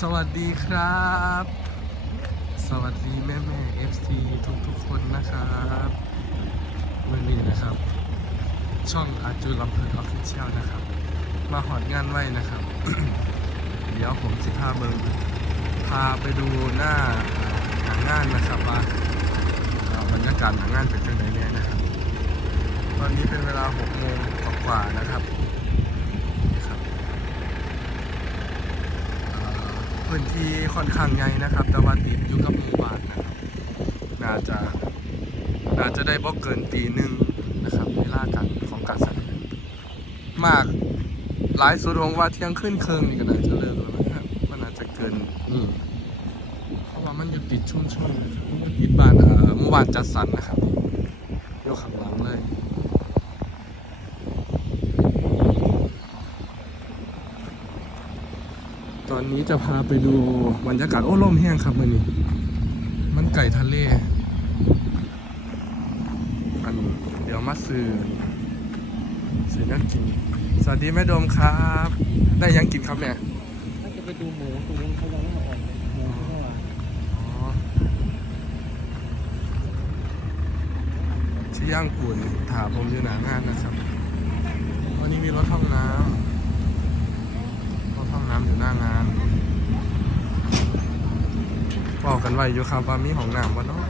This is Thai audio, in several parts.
สวัสดีครับ สวัสดีแม่แม่เอฟซีทุกทุกๆคนนะครับวันนี้นะครับ ช่องอาจูลำเพลินออฟฟิเชียลนะครับ มาหอดงานไว้นะครับ เดี๋ยวผมสิพาเบิงพาไปดูหน้าหางานนะครับว่าบรรยากาศหางานเป็นจังไงเนี่ยนะครับ ตอนนี้เป็นเวลา6โมงกว่าๆนะครับนี่ครับ เอ่อ พื้นที่ค่อนข้างใหญ่นะครับ แต่ว่าติดอยู่กับหมู่บ้านนะครับ น่าจะน่าจะได้บ่เกินตีหนึ่งนะครับเวลาการของการแสดงมากหลายสุดของว่าเที่ยงขึ้นเคืองนี่ก็น่าจะเลิกแล้วนะครับมันน่าจะเกินนี่เพราะว่ามันอยู่ติดชุ่มชุ่มมันติดบ้านเอ่อหมู่บ้านจัดสรรนะครับยู่ข้างหลังเลย ตอนนี้จะพาไปดูบรรยากาศโอ้ลมแห้งครับมื่อนี้มันไก่ทะเลอันเดี๋ยวมาซื้อซื้อนั่นกิน สวัสดีแม่โดมครับ ได้ยังกินครับเนี่ยน่าจะไปดูหมูตรงนู้นเขายังไม่มาออกเลยหมูที่เมื่อวานอ๋อที่ย่างปุ่นถามผมอยู่หนางานนะครับ วันนี้มีรถห้องน้ำรถห้องน้ำอยู่หน้างานบอกกันไว้อยู่ครับว่ามีห้องน้ำว่าเนาะ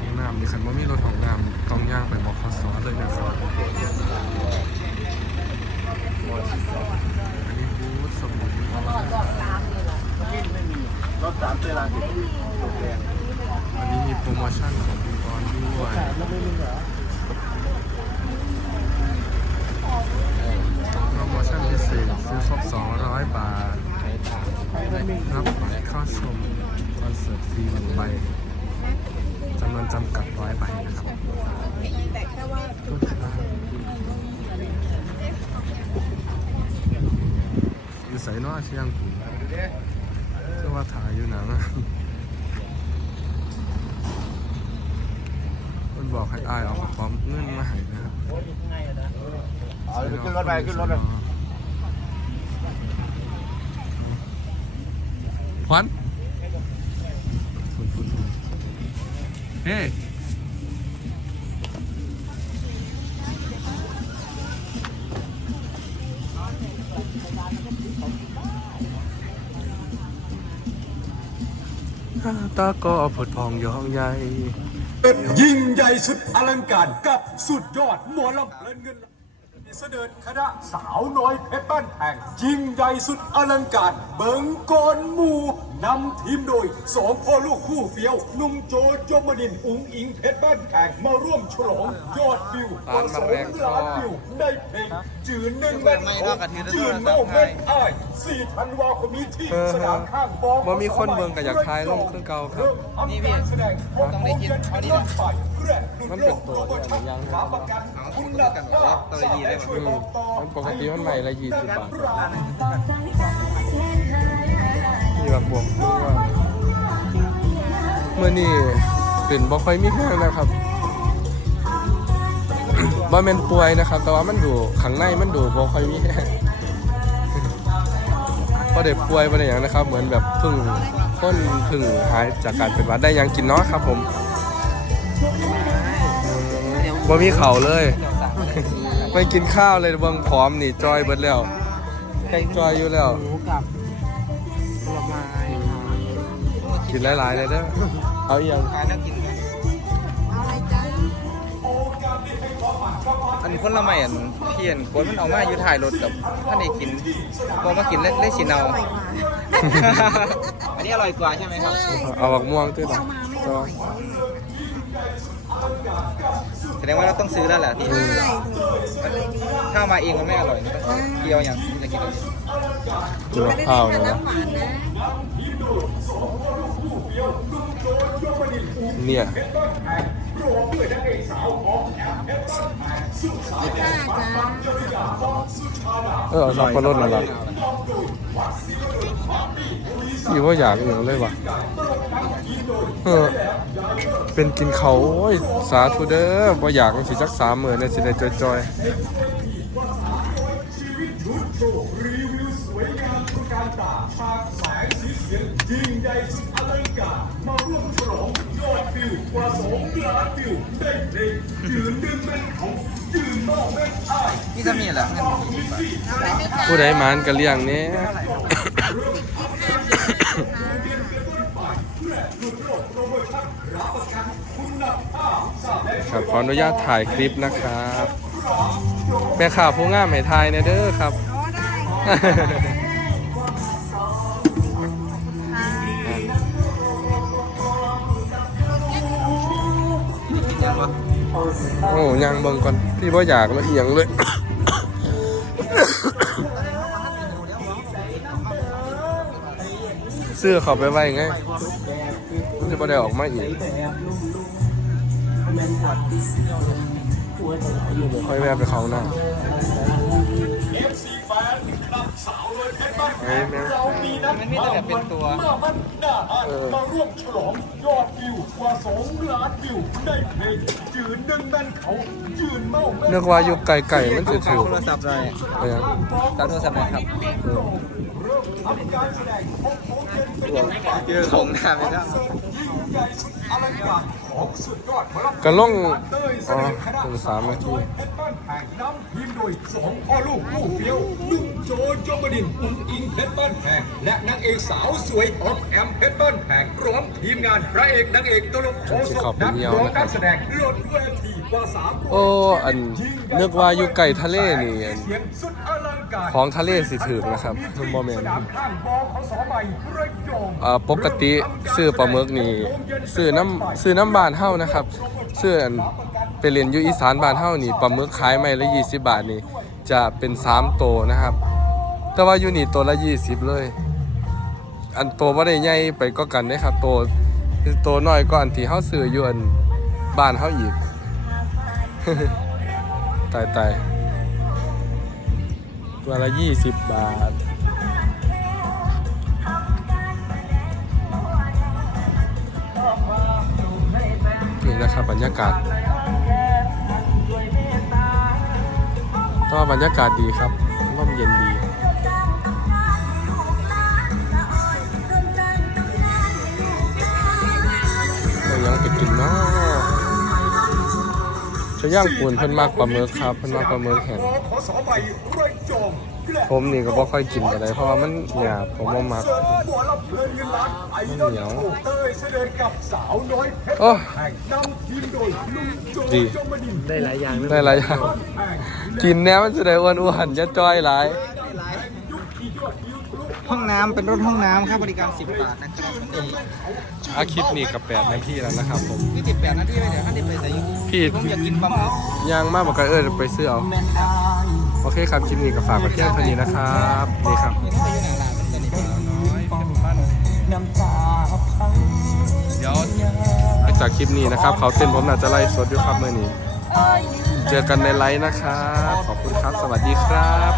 ห้องน้ำมีคันว่ามีรถห้องน้ำต้องย่างไปบอกขสเลยนะครับอันนี้บูธสมุนรถสามเจลาสิวันนี้มีโปรโมชั่นของบิงกอนด้วย แต่ไม่ได้ลิงเหรอ โปรโมชั่นพิเศษซื้อ ครบ 200 บาทรับบัตรเข้าชมคอนเสิร์ตฟรีหนึ่งใบจำนวนจำกัดร้อยใบนะครับขอบคุณครับอยู่ใส่นอเชียงกูเชื่อว่าถ่ายอยู่หนังมันบอกให้อายเอากระป๋อมเงินมาให้นะครับเอาขึ้นรถไปขึ้นรถไป ควันฝุ่นฝุ่นฝุ่นเฮ้หน้าตาก็ผดพองยองใหญ่ยิ่งใหญ่สุดอลังการกับสุดยอดหมอลำเพลินเงิน เสด็จคณะสาวน้อยเพชรบ้านแพงยิ่งใหญ่สุดอลังการ เบิงกอนหมูนำทีมโดยสองพ่อลูกคู่เฟี้ยวนุ่มโจโจมนินอุ๋งอิงเพชรบ้านแพงมาร่วมฉลองยอดวิวกว่าสองล้านวิวในเพลงจืนหนึ่งแม่นของจืนเมาเม็ดอ้ายสี่ธันวาคมนี้ที่สนามข้างบองบ่มีคนเบิ่งก็อยากทายลงคือเก่าครับนี่พี่ต้องได้ยินเอาดีนะมันเป็นตัวด้วยอะไรยัง ประกันคุณภาพตัวดีได้อืมมันปกติมันใหม่ละยี่สิบบาทนี่แบบบวกด้วยเมื่อนี่เป็นบ่ค่อยมีแห้งนะครับบ่แม่นป่วยนะครับ แต่ว่ามันดูข้างในมันดูบ่ค่อยมีแห้งบ่ได้ป่วยบ่ได้หยังนะครับ เหมือนแบบเพึ่งพ้นเพึ่งหายจากการเป็นหวัดได้หยังกินเนาะครับผมอืมบ่มีเข่าวเลย ไม่กินข้าวเลยเบิ่งผอมนี่จอยเบิดแล้วไก่จอยอยู่แล้ว หมูกับผลไม้กินหลายๆเลยเด้อเอาอีหยังขายน่ากินไหมอันคนละไม่อันเพียนคนมันเอามาอยู่ถ่ายรถกับท่านเอกกินพอมากินเล่นเล่นชินเอาอันนี้อร่อยกว่าใช่ไหมครับ เอาบักม่วงด้วยเหรอจอ แสดงว่าเราต้องซื้อแล้วแหละพี่ถ้าเอามาเองมันไม่อร่อยมันต้องเกี่ยวอย่างจะกินกินมะพร้าวเลยนะเนี่ยเออเอาสับปะรดมาละอยู่ว่าอยากอยู่เลยวะเออ เป็นกินเขาโอ้ยสาธุเด้อบ่อยากสิจักสามหมื่นเนี่ยสิได้จอยๆวยงามตระการตาฉากแสงสีเสียงยิ่งใหญ่สุดอลังการมาร่วมฉลองยอดวิวกว่าสองล้านวิวได้เพลงยืนดึงเป็นของยืนนอกเป็นอ้ายพี่จะมีแหละเงินยี่สิบบาทผู้ใดหมานกะเลี้ยงเนี่ย ขออนุญาตถ่ายคลิปนะครับ แม่ข่าวผู้ง่ามให้ทายเนเด้อครับโอ้ยังเบิ่งก่อนพี่บ่อยากแล้วอียังเลย เสื้อเขาไปไว้ไงมันจะบ่ได้ออกมาอีก ค่อยแวะไปเขาหน้า FC แฟนคลับสาวเลยเพชรบ้านแพเฮ้ยงแม่เรามีนัดมันมีแต่แบบเป็นตัวหน้ามันหน้าอันมาร่วมฉลองยอดวิวกว่าสองล้านวิวได้เพลงยืนดึงแม่นเขายืนเมาแม่นเนึกว่าอยู่ไกลๆมันจะถือโทรศัพท์เลยไปยังตามโทรศัพท์เลยครับทำการแสดงของของเย็นเป็นอย่างไรคือของหน้าไม่ได้ ยิ่งใหญ่สุดอลังการของสุดยอดหมอลำกระล่องเต้ยแสอ๋อดงคณะเป็นสามนาทีเพชรบ้านแพงนำทีมโดยสองพ่อลูกคู่เฟี้ยวลุงโจโจบดินทร์อุ้งอิงเพชรบ้านแพงและนางเอกสาวสวยออมแอมเพชรบ้านแพงพร้อมทีมงานพระเอกนางเอกตลกโคศกนักร้องการแสดงล้นเวทีกว่าสามร้ยโอ้อันนึกว่าอยู่ไกลทะเลนี่อันเสียงสุดอลังการของทะเลสิถือนะครับทุกโมเมนต์สนามข้างบขสใหม่ระยองอ่าปกติซื้อปลาหมึกนี่ซื้อน้ำซื้อน้ำบาานเฮานะครับซื้อไปเรียนอยู่อีสานบานเฮานี่ปลาหมึกขายไม่ละ20บบาทนี่จะเป็น3โตวนะครับ แต่ว่าอยู่นี่ตัวละ20เลย อันโตบ่าได้ใหญ่ไปก็กันเด้ครับโตโตน้อยก็อันที่เฮาซื้ออยู่อันบ้านเฮาอีกตายตายตัวละ20บาท ครับบรรยากาศก็บรรยากาศดีครับร่มเย็นดีเรายังไปกินเนาะ จะย่างปูนเพิ่นมากปลาหมึกครับเพิ่นมากปลาหมึกแห้งบขสใหม่ระยองและผมนี่ก็บ่ค่อยกินกันเลยเพราะว่ามันหยาบผมบ่มักเสิร์ฟบัวลำเพลินเงินล้านไอดอลเหนียวโชว์เต้ยเสด็จกับสาวน้อยเพชรโอ้แห่งนำทีมโดยลุงโจดีจมดินทร์ได้หลายอย่างเลยได้หลายอย่างกินแนวมันจะได้อ้วนๆจะจ้อยหลาย ห้องน้ำเป็นรถห้องน้ำค่าบริการ 10 บาทนะครับนี่อาคลิปนี้กับแปดนาทีแล้วนะครับผม นี่ติดแปดนาทีไปเดี๋ยวท่านได้ไปใส่ยุพี่ ผมอยากกินปลาหมึกย่างมากบอกกันเออไปซื้อเอาโอเคครับคลิปนี้ก็ฝากไว้เพียงเท่านี้นะครับนี่ครับ นี่เขาไปอยู่หนังลาเป็นกันนี่เดี๋ยวหลังจากคลิปนี้นะครับ เขาเต้นผมน่าจะไล่สดอยู่ครับเมื่อนี้ เจอกันในไลฟ์นะครับ ขอบคุณครับ สวัสดีครับ